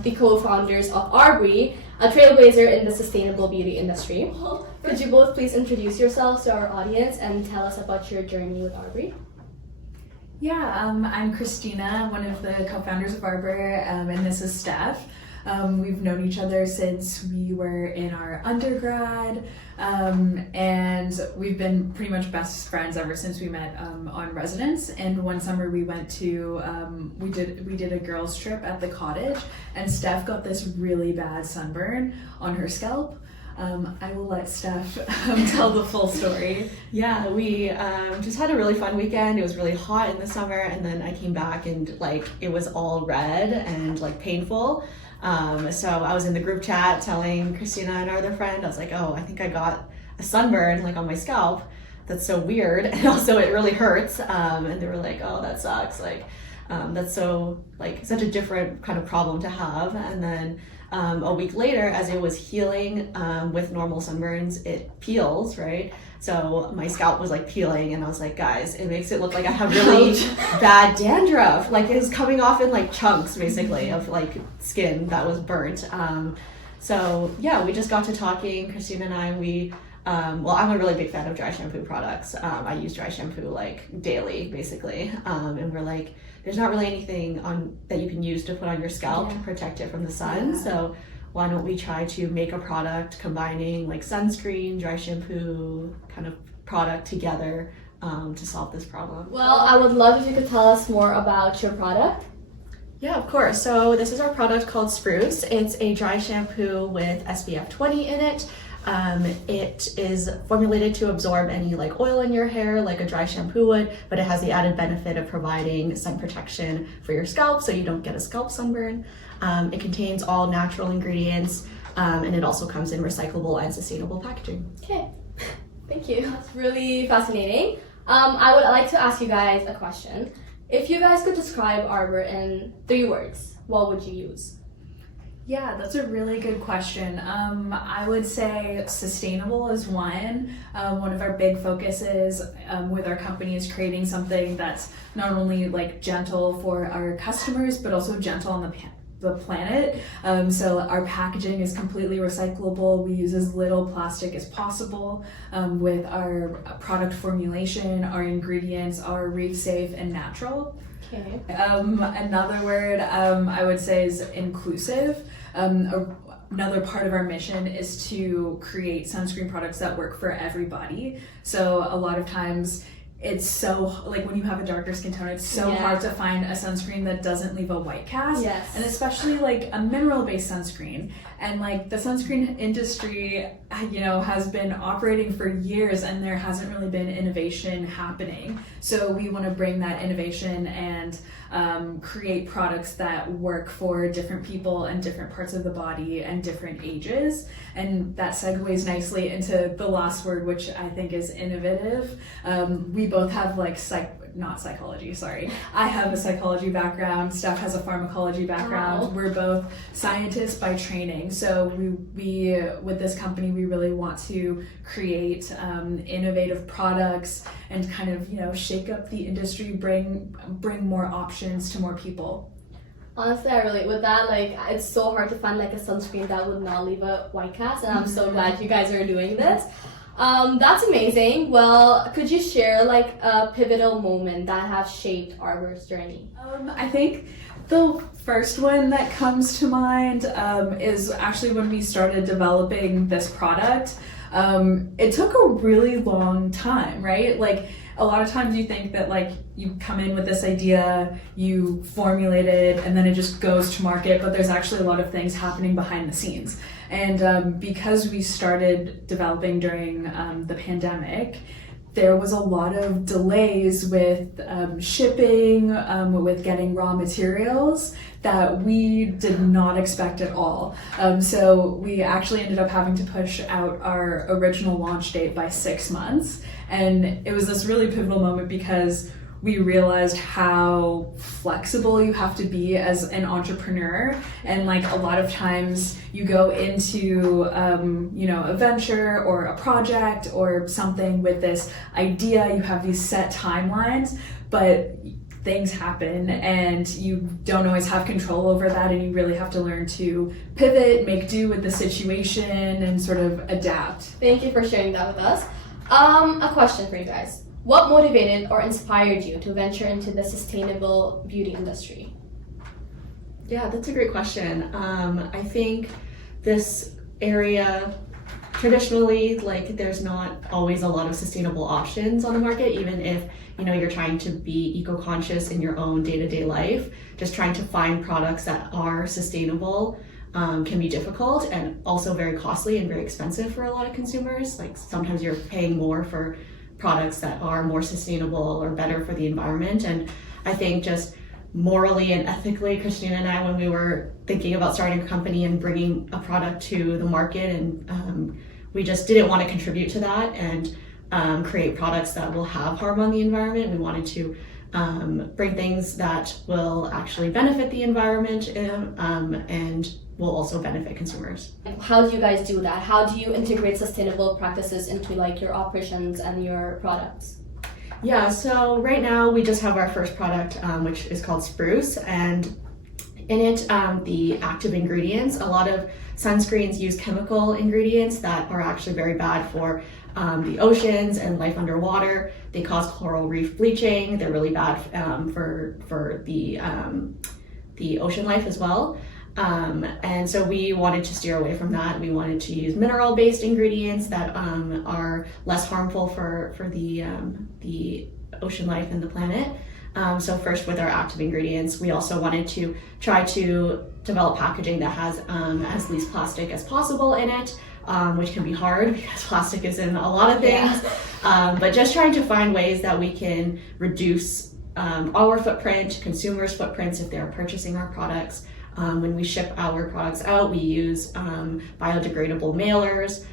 of the co-founders of Arbre, a trailblazer in the sustainable beauty industry. Could you both please introduce yourselves to our audience and tell us about your journey with Arbre? Yeah, I'm Christina, one of the co-founders of Arbre, and this is Steph. We've known each other since we were in our undergrad, and we've been pretty much best friends ever since we met on residence. And one summer we went to we did a girls trip at the cottage, and Steph got this really bad sunburn on her scalp. I will let Steph tell the full story. Yeah, we just had a really fun weekend. It was really hot in the summer, and then I came back and it was all red and painful. So I was in the group chat telling Christina and our other friend, I was like, oh, I think I got a sunburn on my scalp. That's so weird, and also it really hurts. And they were like, oh, that sucks. That's so such a different kind of problem to have. And then a week later, as it was healing, with normal sunburns, it peels, right? So my scalp was peeling, and I was like, guys, it makes it look like I have really bad dandruff. It was coming off in chunks, basically, of skin that was burnt. So yeah, we just got to talking, Christina and I, well, I'm a really big fan of dry shampoo products. I use dry shampoo daily, basically. And we're like, there's not really anything that you can use to put on your scalp to protect it from the sun. Yeah. So why don't we try to make a product combining sunscreen, dry shampoo kind of product together to solve this problem. Well, I would love if you could tell us more about your product. Yeah, of course. So this is our product called Spruce. It's a dry shampoo with SPF 20 in it. It is formulated to absorb any oil in your hair like a dry shampoo would, but it has the added benefit of providing sun protection for your scalp so you don't get a scalp sunburn. It contains all natural ingredients, and it also comes in recyclable and sustainable packaging. Okay, thank you. That's really fascinating. I would like to ask you guys a question. If you guys could describe Arbre in 3 words, what would you use? Yeah, that's a really good question. I would say sustainable is one. One of our big focuses with our company is creating something that's not only gentle for our customers, but also gentle on the planet. So our packaging is completely recyclable. We use as little plastic as possible. With our product formulation, our ingredients are reef safe and natural. Okay. Another word I would say is inclusive. Another part of our mission is to create sunscreen products that work for everybody. So a lot of times it's so when you have a darker skin tone, it's so hard to find a sunscreen that doesn't leave a white cast. Yes. And especially a mineral-based sunscreen. And the sunscreen industry, has been operating for years, and there hasn't really been innovation happening. So we want to bring that innovation and create products that work for different people and different parts of the body and different ages. And that segues nicely into the last word, which I think is innovative. We both have not psychology, sorry. I have a psychology background, Steph has a pharmacology background. Wow. We're both scientists by training. So we with this company, we really want to create innovative products and kind of, shake up the industry, bring more options to more people. Honestly, I relate with that. It's so hard to find a sunscreen that would not leave a white cast, and I'm so glad you guys are doing this. That's amazing. Well, could you share a pivotal moment that has shaped Arbre's journey? I think the first one that comes to mind is actually when we started developing this product. It took a really long time, right? A lot of times you think that you come in with this idea, you formulate it, and then it just goes to market, but there's actually a lot of things happening behind the scenes. And because we started developing during the pandemic, there was a lot of delays with shipping, with getting raw materials that we did not expect at all. So we actually ended up having to push out our original launch date by 6 months. And it was this really pivotal moment because we realized how flexible you have to be as an entrepreneur. And a lot of times you go into, a venture or a project or something with this idea, you have these set timelines, but things happen and you don't always have control over that, and you really have to learn to pivot, make do with the situation, and sort of adapt. Thank you for sharing that with us. A question for you guys. What motivated or inspired you to venture into the sustainable beauty industry? Yeah, that's a great question. I think this area, traditionally, like there's not always a lot of sustainable options on the market, even if you're trying to be eco-conscious in your own day-to-day life. Just trying to find products that are sustainable can be difficult and also very costly and very expensive for a lot of consumers. Like sometimes you're paying more for products that are more sustainable or better for the environment. And I think just morally and ethically, Christina and I, when we were thinking about starting a company and bringing a product to the market, and we just didn't want to contribute to that and create products that will have harm on the environment. We wanted to bring things that will actually benefit the environment and will also benefit consumers. How do you guys do that? How do you integrate sustainable practices into like your operations and your products? Yeah, so right now we just have our first product, which is called Spruce, and in it, the active ingredients, a lot of sunscreens use chemical ingredients that are actually very bad for the oceans and life underwater. They cause coral reef bleaching. They're really bad for the ocean life as well. And so we wanted to steer away from that. We wanted to use mineral-based ingredients that are less harmful for the ocean life and the planet. So first with our active ingredients, we also wanted to try to develop packaging that has as least plastic as possible in it, which can be hard because plastic is in a lot of things. Yeah. But just trying to find ways that we can reduce our footprint, consumers' footprints if they're purchasing our products. When we ship our products out, we use biodegradable mailers.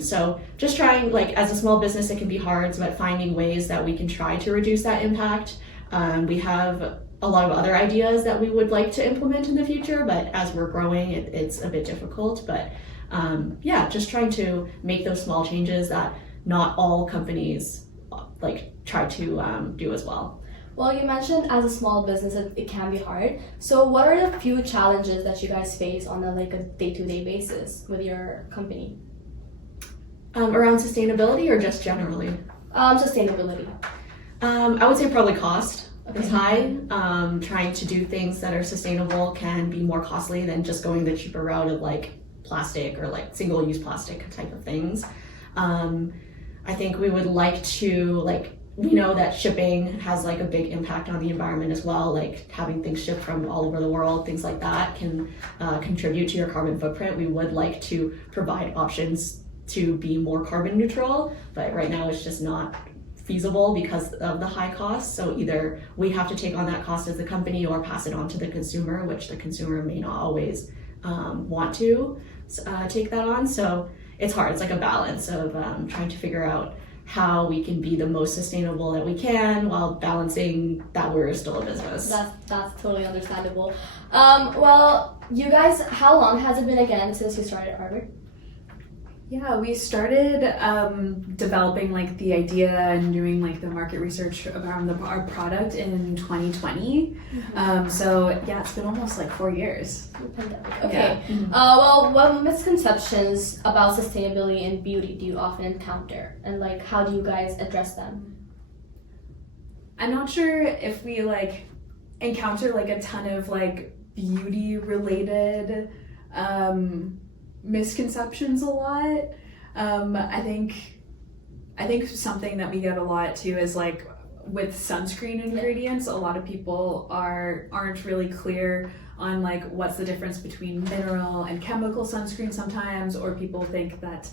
So just trying, like as a small business, it can be hard, but finding ways that we can try to reduce that impact. We have a lot of other ideas that we would like to implement in the future, but as we're growing, it's a bit difficult. But yeah, just trying to make those small changes that not all companies like try to do as well. Well, you mentioned as a small business it can be hard. So what are the few challenges that you guys face on a day-to-day basis with your company? Around sustainability or just generally? Sustainability. I would say probably cost is high. Trying to do things that are sustainable can be more costly than just going the cheaper route of like plastic or like single-use plastic type of things. I think we would like to we know that shipping has like a big impact on the environment as well, like having things shipped from all over the world, things like that can contribute to your carbon footprint. We would like to provide options to be more carbon neutral, but right now it's just not feasible because of the high cost. So either we have to take on that cost as a company or pass it on to the consumer, which the consumer may not always want to take that on. So it's hard. It's like a balance of trying to figure out how we can be the most sustainable that we can while balancing that we're still a business. That's totally understandable. Well, you guys, how long has it been again since you started Arbre? Yeah, we started developing like the idea and doing like the market research around our product in 2020. Mm-hmm. So yeah, it's been almost like 4 years. Pandemic. Okay. Yeah. Mm-hmm. Well, what misconceptions about sustainability and beauty do you often encounter, and like how do you guys address them? I'm not sure if we like encounter like a ton of like beauty related misconceptions a lot. I think something that we get a lot too is like with sunscreen ingredients, a lot of people aren't really clear on like what's the difference between mineral and chemical sunscreen sometimes, or people think that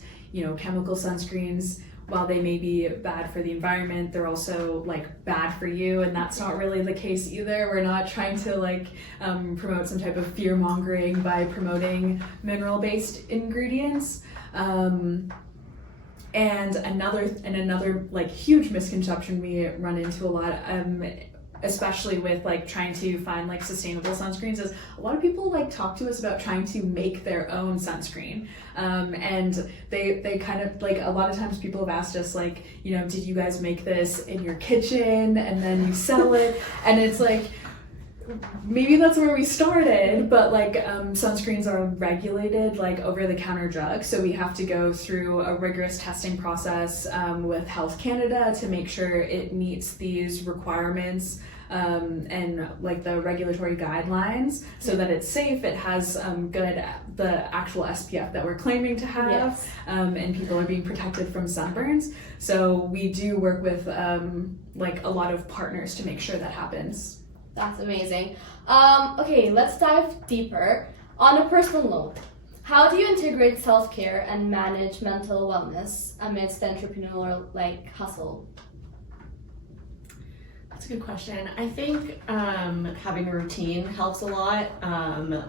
chemical sunscreens, while they may be bad for the environment, they're also like bad for you, and that's not really the case either. We're not trying to like promote some type of fear mongering by promoting mineral-based ingredients. And another like huge misconception we run into a lot especially with like trying to find like sustainable sunscreens, is a lot of people like talk to us about trying to make their own sunscreen. And they kind of like, a lot of times people have asked us like, you know, did you guys make this in your kitchen and then you sell it? And it's like, maybe that's where we started, but like sunscreens are regulated like over-the-counter drugs, so we have to go through a rigorous testing process with Health Canada to make sure it meets these requirements and like the regulatory guidelines, so that it's safe, it has the actual SPF that we're claiming to have. Yes. And people are being protected from sunburns. So we do work with like a lot of partners to make sure that happens. That's amazing. Okay, let's dive deeper. On a personal note, how do you integrate self-care and manage mental wellness amidst the entrepreneurial like hustle? That's a good question. I think having a routine helps a lot.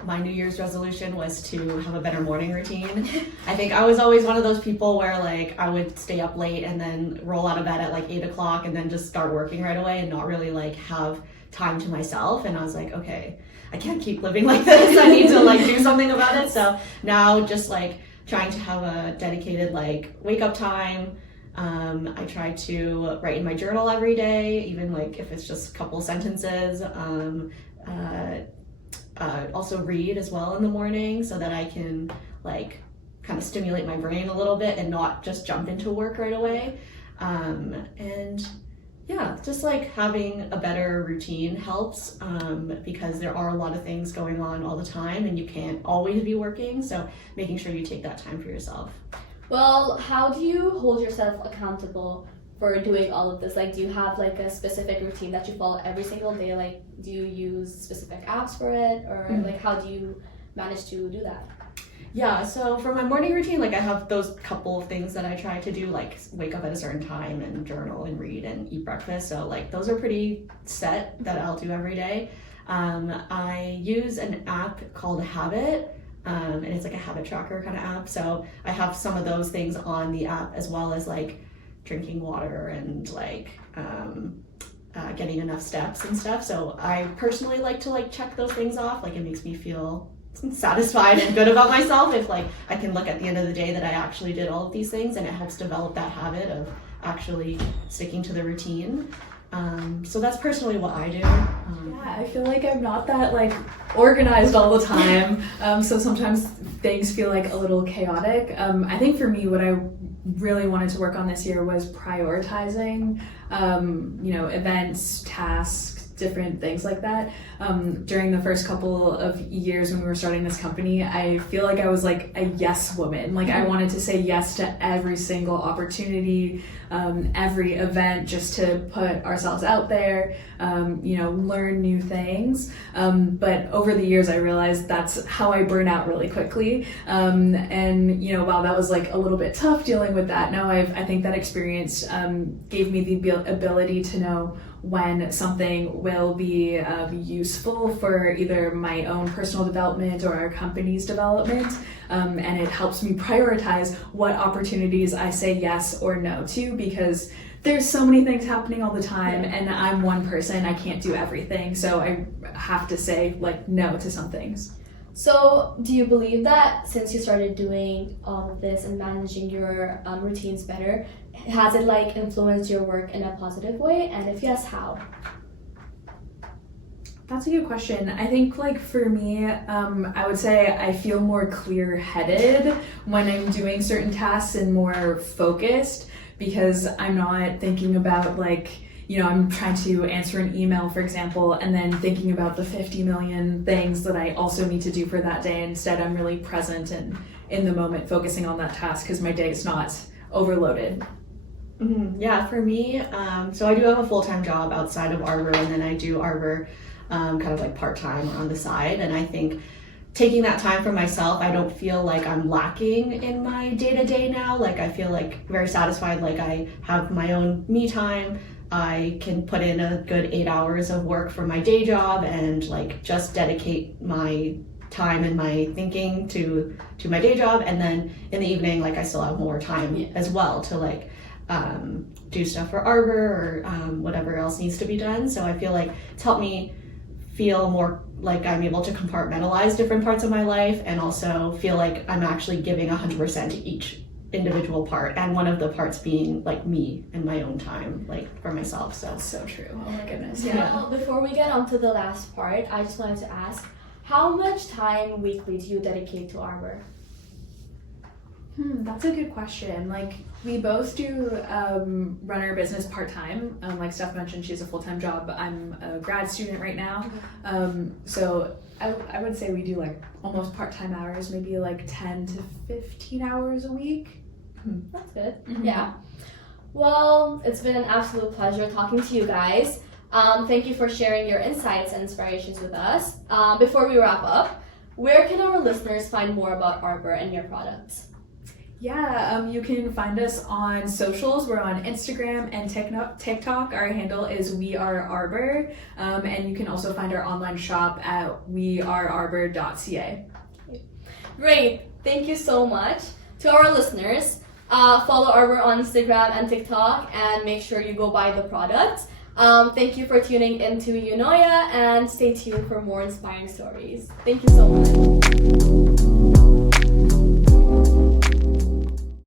My New Year's resolution was to have a better morning routine. I think I was always one of those people where like I would stay up late and then roll out of bed at like 8 o'clock and then just start working right away and not really like have time to myself. And I was like, okay, I can't keep living like this. I need to like do something about it. So now just like trying to have a dedicated like wake up time. I try to write in my journal every day, even like if it's just a couple sentences. Also read as well in the morning so that I can like kind of stimulate my brain a little bit and not just jump into work right away. And yeah, just like having a better routine helps because there are a lot of things going on all the time and you can't always be working. So making sure you take that time for yourself. Well, how do you hold yourself accountable for doing all of this? Like, do you have like a specific routine that you follow every single day? Like, do you use specific apps for it? Or like, how do you manage to do that? Yeah, so for my morning routine, like I have those couple of things that I try to do, like wake up at a certain time and journal and read and eat breakfast. So like those are pretty set that I'll do every day. I use an app called Habit, and it's like a habit tracker kind of app. So I have some of those things on the app as well as like drinking water and like getting enough steps and stuff. So I personally like to like check those things off. Like it makes me feel satisfied and good about myself if like I can look at the end of the day that I actually did all of these things, and it helps develop that habit of actually sticking to the routine. So that's personally what I do. Yeah, I feel like I'm not that like organized all the time. So sometimes things feel like a little chaotic. I think for me, what I really wanted to work on this year was prioritizing, you know, events, tasks, different things like that. During the first couple of years when we were starting this company, I feel like I was like a yes woman. Like I wanted to say yes to every single opportunity, every event, just to put ourselves out there, you know, learn new things. But over the years, I realized that's how I burn out really quickly. And, you know, while that was like a little bit tough dealing with that, now I think that experience gave me the ability to know when something will be useful for either my own personal development or our company's development, and it helps me prioritize what opportunities I say yes or no to, because there's so many things happening all the time and I'm one person, I can't do everything, so I have to say like no to some things. So do you believe that since you started doing all of this and managing your routines better, has it like influenced your work in a positive way? And if yes, how? That's a good question. I think like for me, I would say I feel more clear-headed when I'm doing certain tasks and more focused, because I'm not thinking about like, you know, I'm trying to answer an email, for example, and then thinking about the 50 million things that I also need to do for that day. Instead, I'm really present and in the moment, focusing on that task because my day is not overloaded. Mm-hmm. Yeah, for me, so I do have a full-time job outside of Arbre, and then I do Arbre kind of like part-time on the side. And I think taking that time for myself, I don't feel like I'm lacking in my day-to-day now. Like I feel like very satisfied, like I have my own me time. I can put in a good 8 hours of work for my day job and like just dedicate my time and my thinking to my day job. And then in the evening, like I still have more time as well to like do stuff for Arbor or whatever else needs to be done. So I feel like it's helped me feel more like I'm able to compartmentalize different parts of my life, and also feel like I'm actually giving 100% to each individual part, and one of the parts being like me and my own time, like for myself. So That's so true. Oh my goodness. Yeah. Well, before we get on to the last part, I just wanted to ask, how much time weekly do you dedicate to Arbor? That's a good question. Like, we both do run our business part-time. Like Steph mentioned, she has a full-time job. I'm a grad student right now. So I would say we do like almost part-time hours, maybe like 10 to 15 hours a week. That's good. Mhm. Yeah. Well, it's been an absolute pleasure talking to you guys. Thank you for sharing your insights and inspirations with us. Before we wrap up, where can our listeners find more about Arbor and your products? Yeah, you can find us on socials. We're on Instagram and TikTok. Our handle is We Are Arbre, and you can also find our online shop at wearearbor.ca. Great. Thank you so much. To our listeners, follow Arbor on Instagram and TikTok, and make sure you go buy the products. Thank you for tuning into Eunoia, and stay tuned for more inspiring stories. Thank you so much.